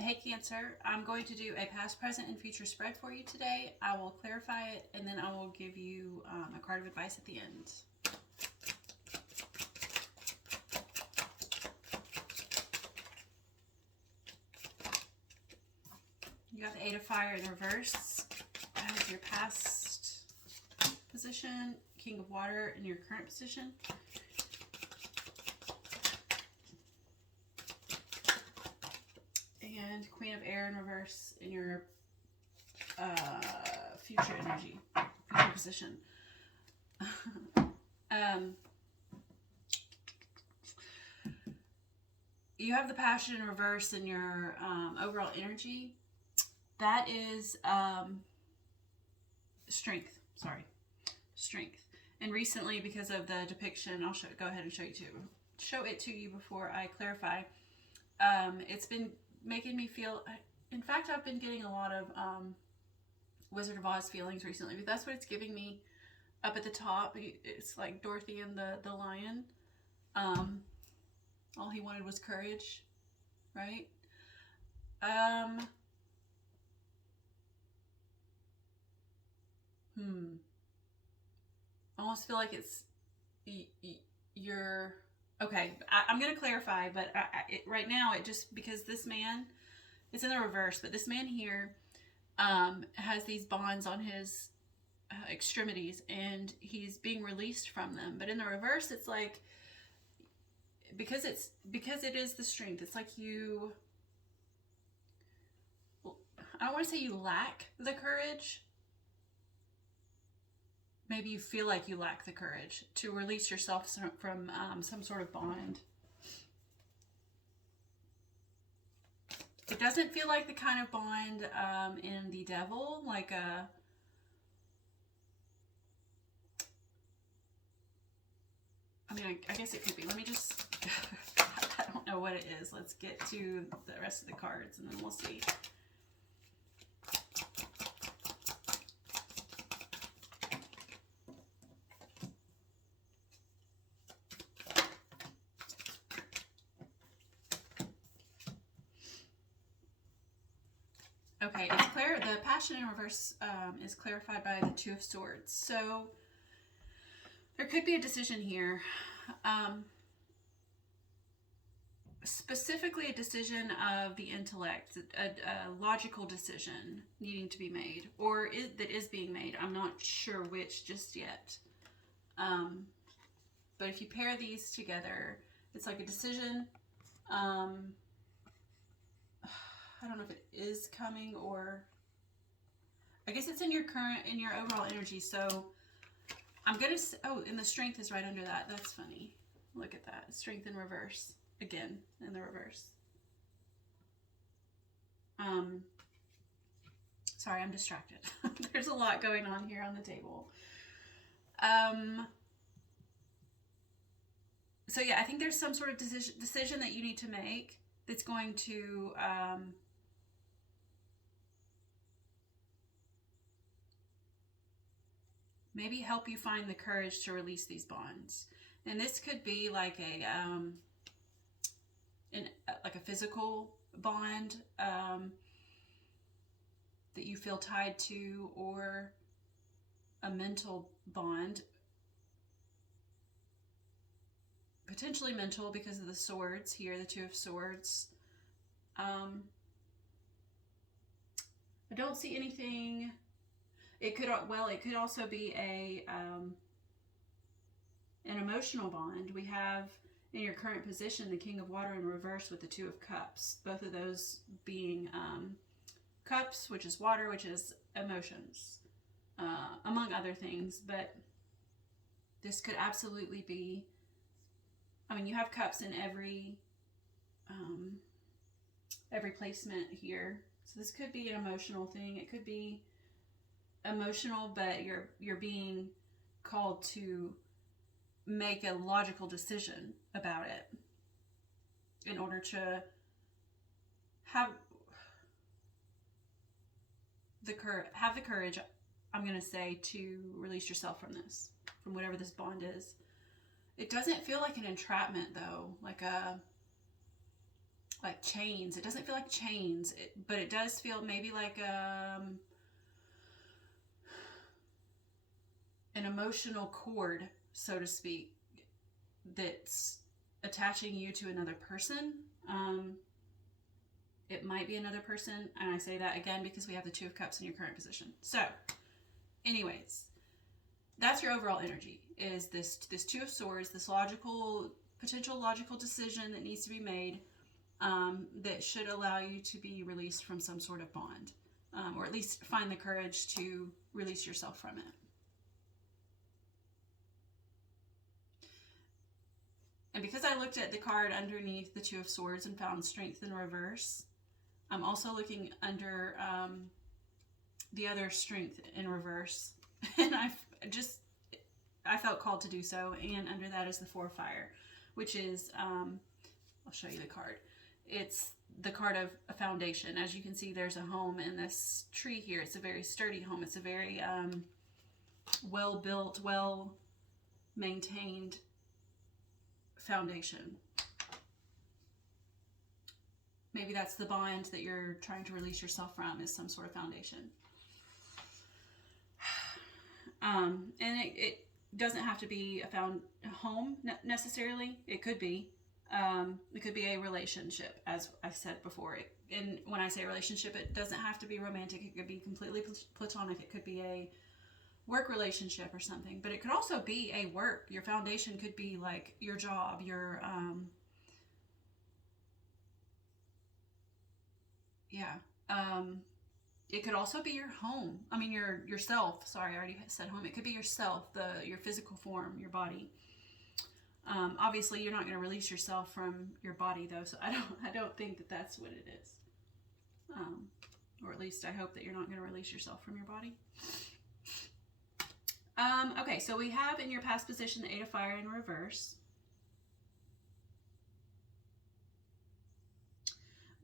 Hey Cancer, I'm going to do a past, present, and future spread for you today. I will clarify it and then I will give you a card of advice at the end. You got the Eight of Fire in reverse as your past position, King of Water in your current position. And Queen of Air in reverse in your future energy, future position. You have the Passion in reverse in your overall energy. That is strength. Sorry, strength. And recently, because of the depiction, I'll go ahead and show it to you before I clarify. It's been making me feel. In fact, I've been getting a lot of Wizard of Oz feelings recently, but that's what it's giving me. Up at the top, it's like Dorothy and the lion. All he wanted was courage, right? I almost feel like it's you're okay. I'm gonna clarify, but right now it just because this man, it's in the reverse, but this man here has these bonds on his extremities and he's being released from them. But in the reverse, it's like because it is the strength. It's like you. I don't want to say you lack the courage. Maybe you feel like you lack the courage to release yourself from some sort of bond. It doesn't feel like the kind of bond in the Devil, like a. I mean, I guess it could be. Let me just. I don't know what it is. Let's get to the rest of the cards and then we'll see. Okay, it's clear. The Passion in reverse is clarified by the Two of Swords. So there could be a decision here. Specifically a decision of the intellect, a logical decision needing to be made, or that is being made. I'm not sure which just yet. But if you pair these together, it's like a decision. I don't know if it is coming or I guess it's in your overall energy. So I'm gonna and the strength is right under that. That's funny. Look at that. Strength in reverse. Again, in the reverse. Sorry, I'm distracted. There's a lot going on here on the table. So yeah, I think there's some sort of decision that you need to make that's going to maybe help you find the courage to release these bonds. And this could be like like a physical bond that you feel tied to, or a mental bond, potentially mental because of the swords here, the Two of Swords. I don't see anything. It could also be an emotional bond. We have in your current position the King of Water in reverse with the Two of Cups, both of those being cups, which is water, which is emotions, among other things. But this could absolutely be, I mean, you have cups in every placement here, so this could be an emotional thing. It could be emotional, but you're being called to make a logical decision about it in order to have the courage, I'm going to say, to release yourself from this, from whatever this bond is. It doesn't feel like an entrapment though, like like chains. It doesn't feel like chains, but it does feel maybe like an emotional cord, so to speak, that's attaching you to another person. It might be another person, and I say that again because we have the Two of Cups in your current position. So, anyways, that's your overall energy, is this Two of Swords, this potential logical decision that needs to be made, that should allow you to be released from some sort of bond, or at least find the courage to release yourself from it. And because I looked at the card underneath the Two of Swords and found Strength in reverse, I'm also looking under the other Strength in reverse. And I felt called to do so. And under that is the Four of Fire, which is, I'll show you the card. It's the card of a foundation. As you can see, there's a home in this tree here. It's a very sturdy home. It's a very well-built, well-maintained foundation. Maybe that's the bond that you're trying to release yourself from, is some sort of foundation. And it doesn't have to be a home necessarily. It could be. It could be a relationship, as I said before. And when I say relationship, it doesn't have to be romantic. It could be completely platonic. It could be a work relationship or something. But it could also be a work. Your foundation could be like your job, your it could also be your home. I mean, yourself. Sorry, I already said home. It could be yourself, your physical form, your body. Obviously, you're not going to release yourself from your body, though. So I don't think that that's what it is. Or at least I hope that you're not going to release yourself from your body. Okay, so we have in your past position the Eight of Fire in reverse,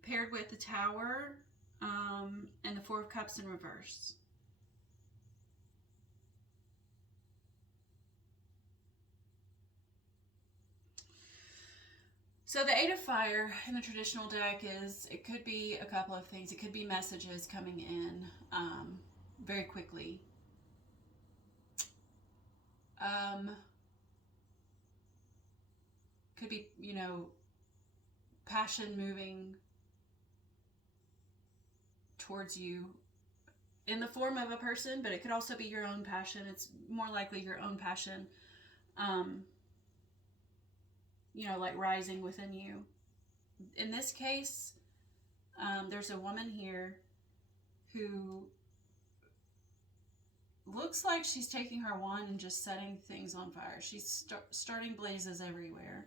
paired with the Tower and the Four of Cups in reverse. So the Eight of Fire in the traditional deck it could be a couple of things. It could be messages coming in very quickly. Could be, passion moving towards you in the form of a person, but it could also be your own passion. It's more likely your own passion, like rising within you. In this case, there's a woman here who looks like she's taking her wand and just setting things on fire. She's starting blazes everywhere.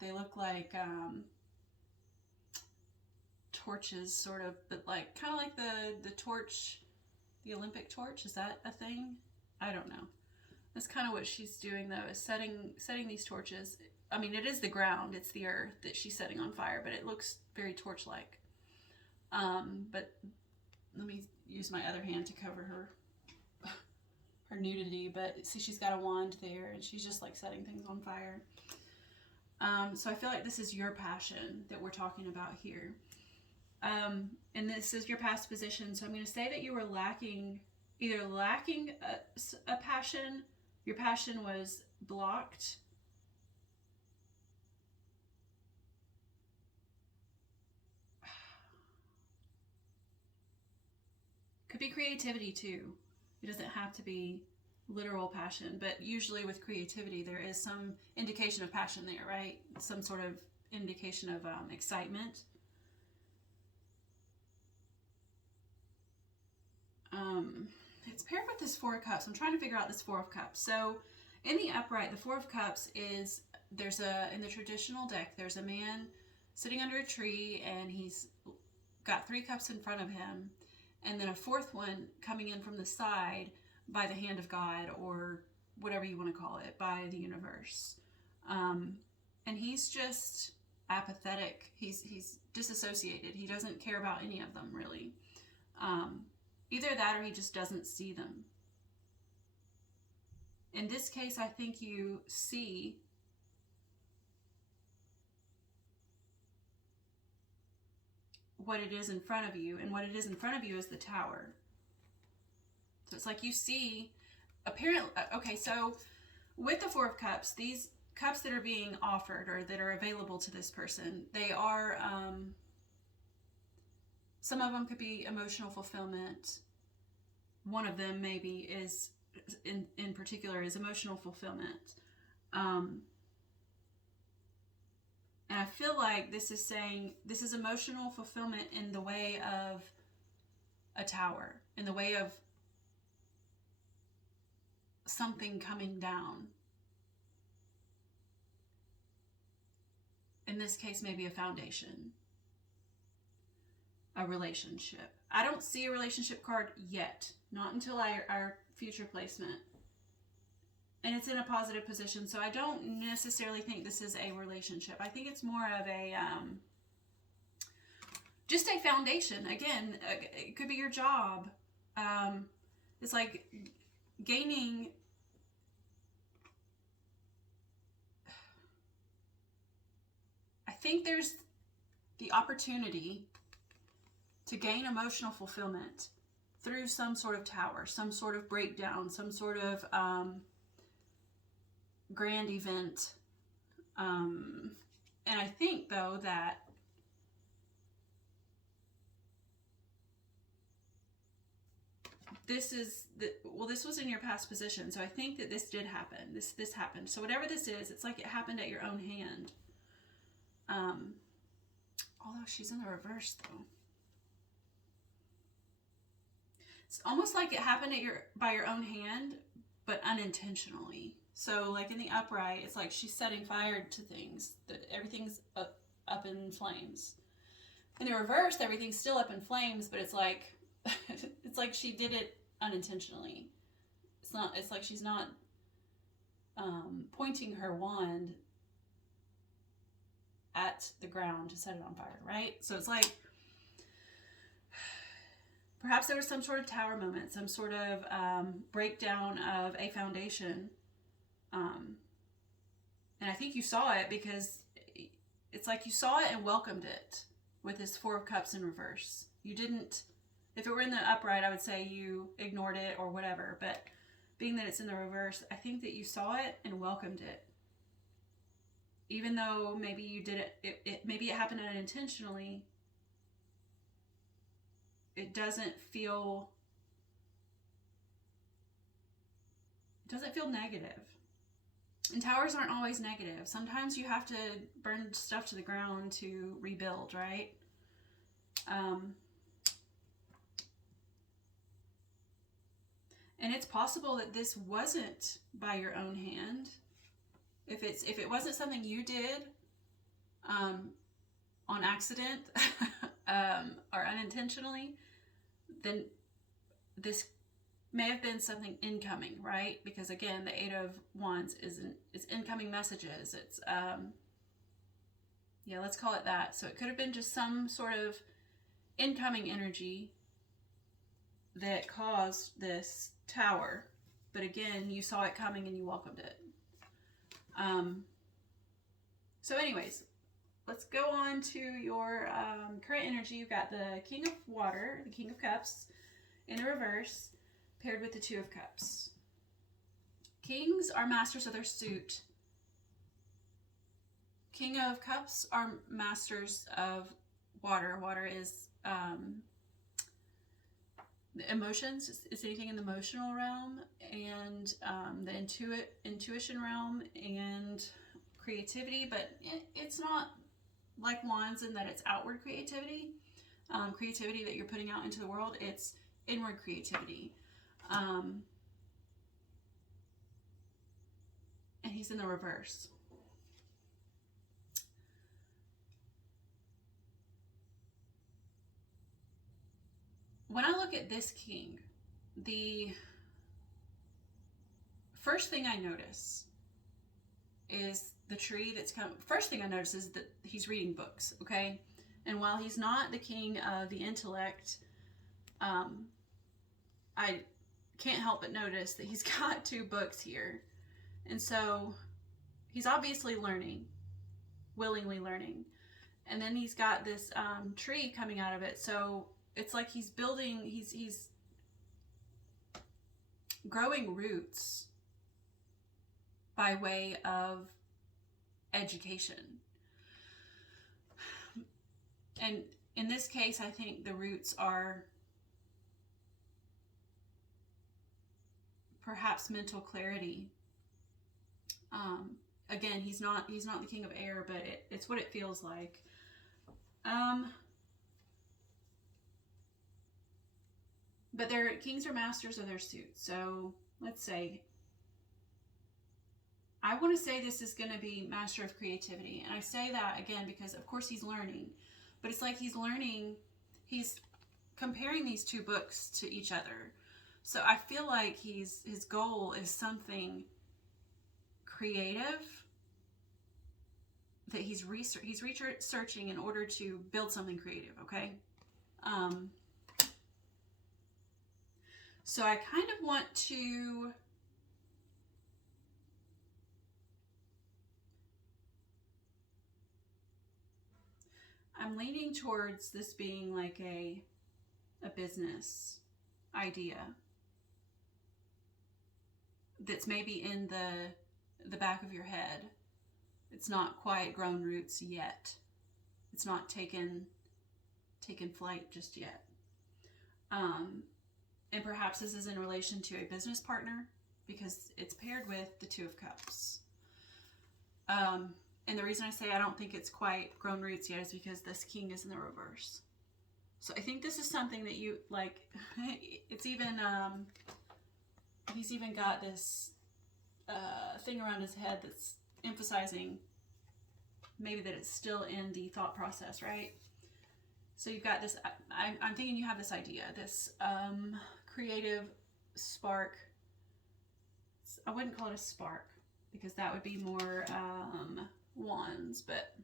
They look like torches, sort of, but like kind of like the torch, the Olympic torch. Is that a thing? I don't know. That's kind of what she's doing, though, is setting these torches. I mean, it is the ground, it's the earth that she's setting on fire, but it looks very torch-like. But let me use my other hand to cover her nudity. But see, she's got a wand there, and she's just like setting things on fire. So I feel like this is your passion that we're talking about here. And this is your past position. So I'm going to say that you were either lacking a passion, your passion was blocked, could be creativity too. It doesn't have to be literal passion, but usually with creativity there is some indication of passion there, right? Some sort of indication of excitement. It's paired with this Four of Cups. I'm trying to figure out this Four of Cups. So in the upright, the Four of Cups is, in the traditional deck, there's a man sitting under a tree, and he's got 3 cups in front of him, and then a fourth one coming in from the side by the hand of God, or whatever you want to call it, by the universe. And he's just apathetic. He's disassociated. He doesn't care about any of them, really. Either that or he just doesn't see them. In this case, I think you see what it is in front of you, and what it is in front of you is the Tower. So it's like you see, apparently, okay, so with the Four of Cups, these cups that are being offered or that are available to this person, they are, some of them could be emotional fulfillment. One of them maybe is, in particular, is emotional fulfillment. And I feel like this is saying, this is emotional fulfillment in the way of a tower, in the way of something coming down. In this case, maybe a foundation, a relationship. I don't see a relationship card yet, not until our future placement. And it's in a positive position, so I don't necessarily think this is a relationship. I think it's more of a, just a foundation. Again, it could be your job. It's like gaining, I think there's the opportunity to gain emotional fulfillment through some sort of tower, some sort of breakdown, some sort of grand event. And I think, though, that this is this was in your past position, so I think that this did happen. This happened. So whatever this is, it's like it happened at your own hand. Although she's in the reverse, though. It's almost like it happened by your own hand, but unintentionally. So like in the upright, it's like she's setting fire to things. That everything's up in flames. In the reverse, everything's still up in flames, but it's like it's like she did it unintentionally. It's like she's not pointing her wand at the ground to set it on fire, right? So it's like perhaps there was some sort of tower moment, some sort of breakdown of a foundation. And I think you saw it because it's like you saw it and welcomed it with this Four of Cups in reverse. You didn't, if it were in the upright, I would say you ignored it or whatever. But being that it's in the reverse, I think that you saw it and welcomed it. Even though maybe you did it, maybe it happened unintentionally, it doesn't feel negative. And towers aren't always negative. Sometimes you have to burn stuff to the ground to rebuild, right? And it's possible that this wasn't by your own hand. If it wasn't something you did on accident or unintentionally, then this may have been something incoming, right? Because again, the Eight of Wands is incoming messages. It's let's call it that. So it could have been just some sort of incoming energy that caused this tower. But again, you saw it coming and you welcomed it. So anyways, let's go on to your current energy. You've got the King of Water, the King of Cups in the reverse, paired with the Two of Cups. Kings are masters of their suit. King of Cups are masters of water. Water is the emotions. It's anything in the emotional realm and the intuition realm and creativity, but it's not like Wands in that it's outward creativity. Creativity that you're putting out into the world. It's inward creativity. And he's in the reverse. When I look at this king, the first thing I notice is the tree that's come. First thing I notice is that he's reading books, okay? And while he's not the king of the intellect, I can't help but notice that he's got two books here. And so he's obviously learning, willingly learning. And then he's got this tree coming out of it. So it's like he's building, he's growing roots by way of education. And in this case, I think the roots are perhaps mental clarity. Again, he's not the king of air, but it's what it feels like. But their kings are masters of their suits. So let's say, I want to say this is going to be master of creativity. And I say that again because of course he's learning, but it's like he's learning, he's comparing these two books to each other. So I feel like his goal is something creative that he's researching in order to build something creative, okay? So I kind of want to I'm leaning towards this being like a business idea that's maybe in the back of your head. It's not quite grown roots yet. It's not taken flight just yet. And perhaps this is in relation to a business partner because it's paired with the Two of Cups. And the reason I say I don't think it's quite grown roots yet is because this king is in the reverse. So I think this is something that you like. It's even he's even got this thing around his head that's emphasizing maybe that it's still in the thought process, right? So you've got this. I'm thinking you have this idea, this creative spark. I wouldn't call it a spark because that would be more wands, but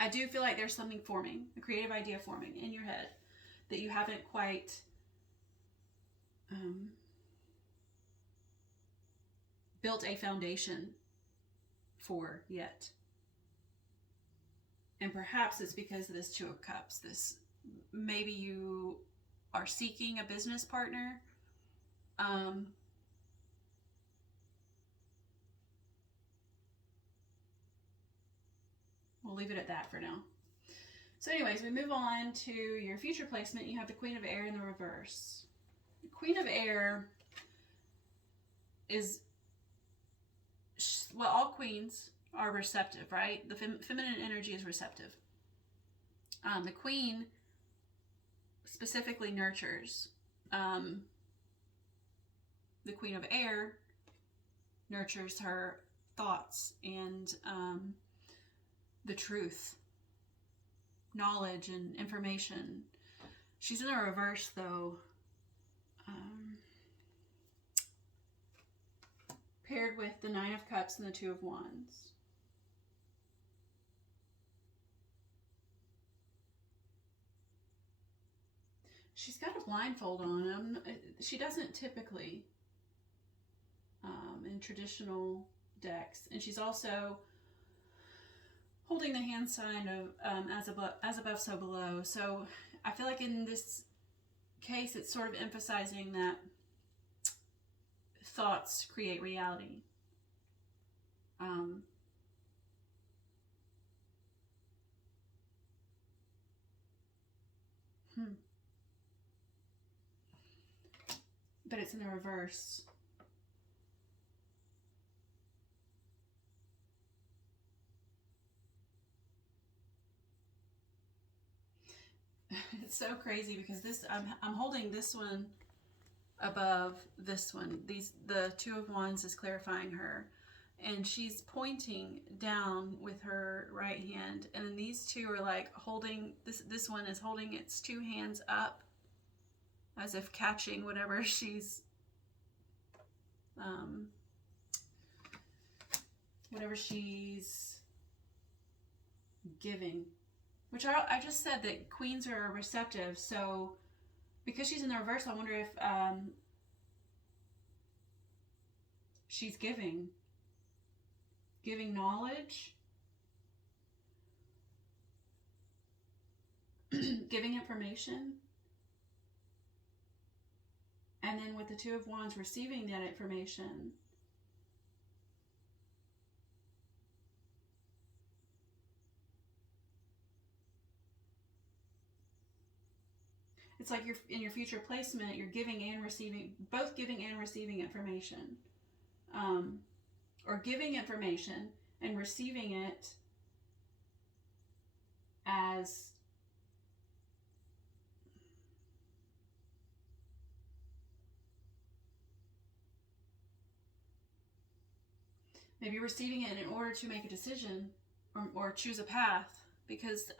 I do feel like there's something forming, a creative idea forming in your head that you haven't quite built a foundation for yet. And perhaps it's because of this Two of Cups. This, maybe you are seeking a business partner. We'll leave it at that for now. So anyways, we move on to your future placement. You have the Queen of Air in the reverse. The Queen of Air is, well, all queens are receptive, right? The feminine energy is receptive. The Queen specifically nurtures. The Queen of Air nurtures her thoughts and the truth, knowledge and information. She's in the reverse though, paired with the Nine of Cups and the Two of Wands. She's got a blindfold on. She doesn't typically in traditional decks, and she's also holding the hand sign of as above, so below. So I feel like in this case, it's sort of emphasizing that thoughts create reality. But it's in the reverse. It's so crazy because this I'm holding this one above this one. The Two of Wands is clarifying her, and she's pointing down with her right hand, and then these two are like holding this one is holding its two hands up as if catching whatever she's giving. Which I just said that queens are receptive, so because she's in the reverse, I wonder if she's giving knowledge, giving information. And then with the Two of Wands, receiving that information. It's like you're in your future placement, you're giving and receiving, both giving and receiving information. Or giving information and receiving it as maybe receiving it in order to make a decision or choose a path. Because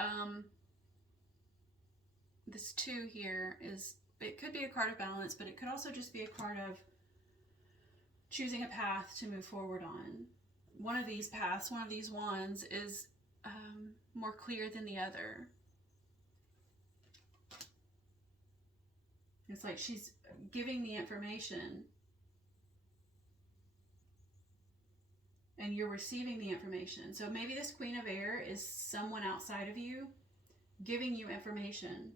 this 2 here is, it could be a card of balance, but it could also just be a card of choosing a path to move forward on. One of these paths, one of these wands is more clear than the other. It's like she's giving the information and you're receiving the information. So maybe this Queen of Air is someone outside of you giving you information.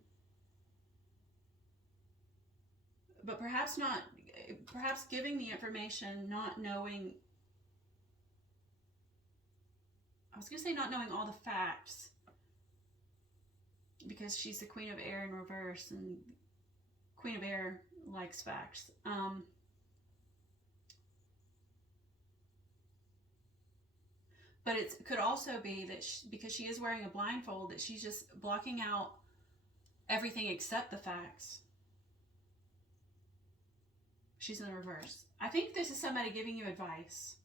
But perhaps giving the information, not knowing, I was going to say not knowing all the facts, because she's the Queen of Air in reverse, and Queen of Air likes facts. But it could also be that because she is wearing a blindfold, that she's just blocking out everything except the facts. She's in the reverse. I think this is somebody giving you advice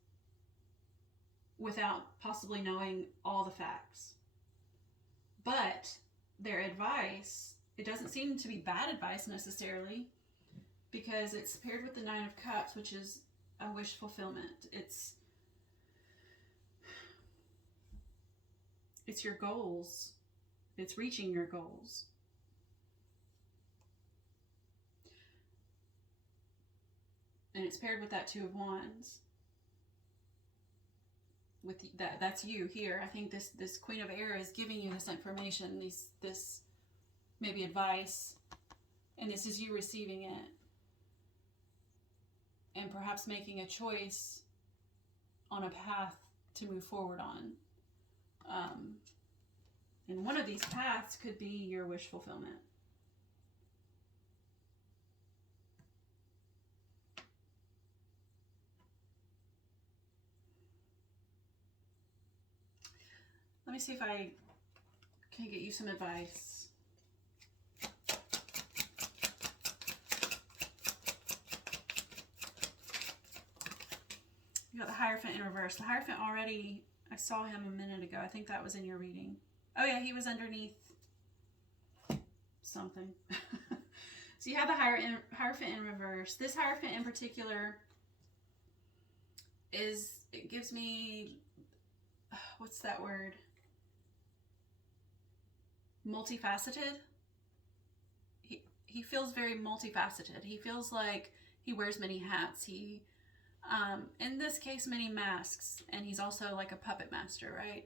without possibly knowing all the facts. But their advice, it doesn't seem to be bad advice necessarily, because it's paired with the Nine of Cups, which is a wish fulfillment. It's your goals. It's reaching your goals. And it's paired with that Two of Wands. With that's you here. I think this Queen of Air is giving you this information, this maybe advice, and this is you receiving it, and perhaps making a choice on a path to move forward on. And one of these paths could be your wish fulfillment. Let me see if I can get you some advice. You got the Hierophant in reverse. The Hierophant already, I saw him a minute ago. I think that was in your reading. Oh yeah, he was underneath something. So you have the Hierophant in reverse. This Hierophant in particular it gives me, what's that word? Multifaceted. He feels very multifaceted. He feels like he wears many hats. He, in this case, many masks, and he's also like a puppet master, right?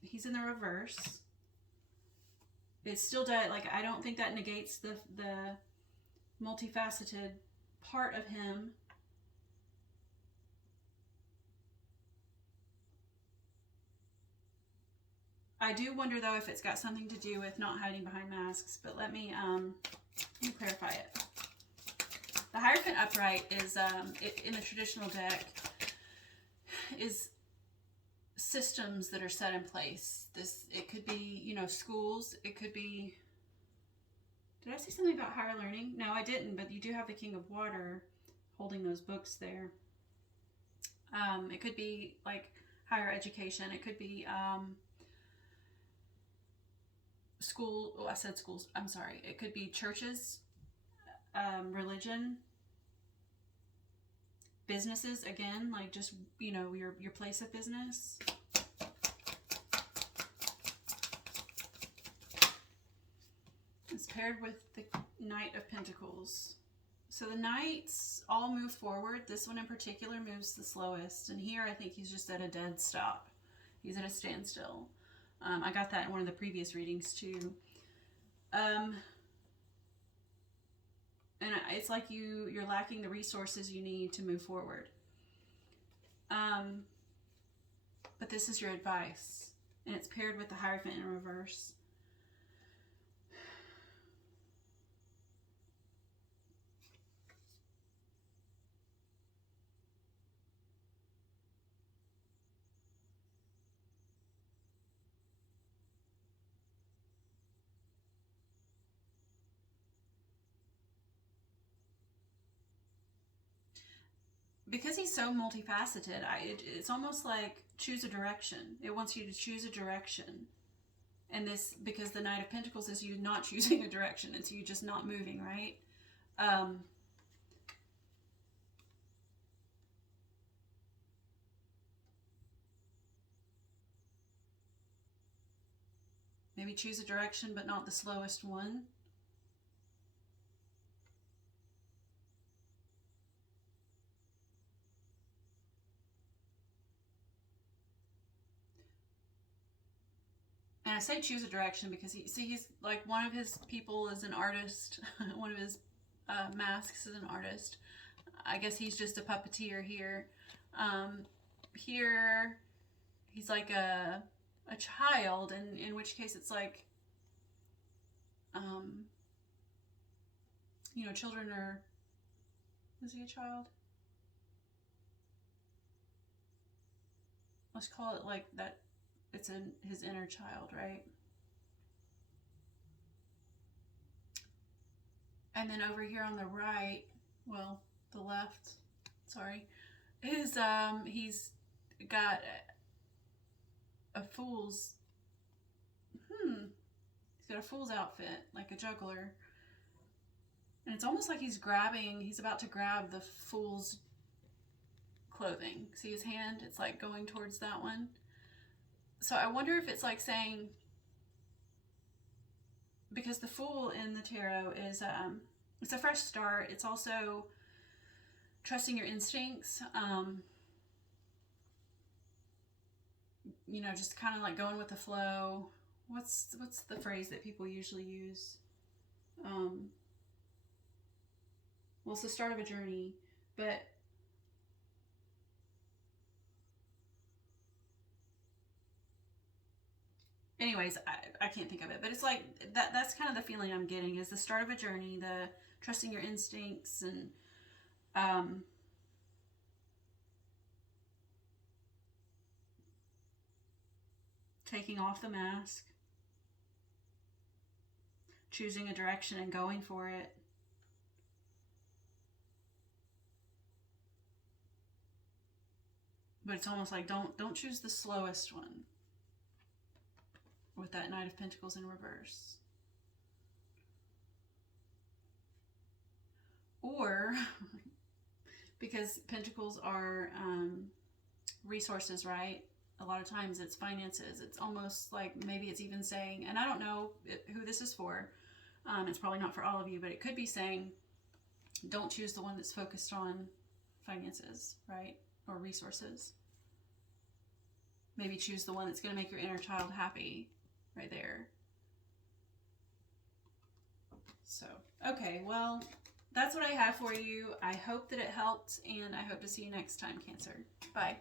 He's in the reverse. It still does, like, I don't think that negates the multifaceted part of him. I do wonder, though, if it's got something to do with not hiding behind masks, but let me clarify it. The Hierophant upright is, in the traditional deck, is systems that are set in place. It could be, schools. It could be, did I say something about higher learning? No, I didn't, but you do have the King of Water holding those books there. It could be like higher education. It could be school. Oh, I said schools. I'm sorry. It could be churches, religion, businesses, again, like just, your place of business. It's paired with the Knight of Pentacles. So the Knights all move forward. This one in particular moves the slowest. And here I think he's just at a dead stop. He's at a standstill. I got that in one of the previous readings too. And it's like you're lacking the resources you need to move forward. But this is your advice, and it's paired with the Hierophant in reverse. Because he's so multifaceted, it's almost like choose a direction. It wants you to choose a direction. And this, because the Knight of Pentacles is you not choosing a direction. It's you just not moving, right? Maybe choose a direction, but not the slowest one. And I say choose a direction because he's like, one of his people is an artist. One of his masks is an artist. I guess he's just a puppeteer here. Here, he's like a child, and in which case it's like, you know, children are, is he a child? Let's call it like that. It's in his inner child, right? And then over here on the right, well, the left, sorry, is he's got a fool's, he's got a fool's outfit, like a juggler. And it's almost like he's about to grab the fool's clothing. See his hand? It's like going towards that one. So I wonder if it's like saying, because the Fool in the tarot is, it's a fresh start. It's also trusting your instincts. You know, just kind of like going with the flow. What's the phrase that people usually use? Well, it's the start of a journey, but anyways, I can't think of it, but it's like that's kind of the feeling I'm getting, is the start of a journey, the trusting your instincts, and taking off the mask, choosing a direction and going for it. But it's almost like don't choose the slowest one with that Knight of Pentacles in reverse. Or, because Pentacles are resources, right? A lot of times it's finances. It's almost like maybe it's even saying, and I don't know who this is for. It's probably not for all of you, but it could be saying, don't choose the one that's focused on finances, right? Or resources. Maybe choose the one that's going to make your inner child happy, right there. So, okay, well, that's what I have for you. I hope that it helped, and I hope to see you next time, Cancer. Bye.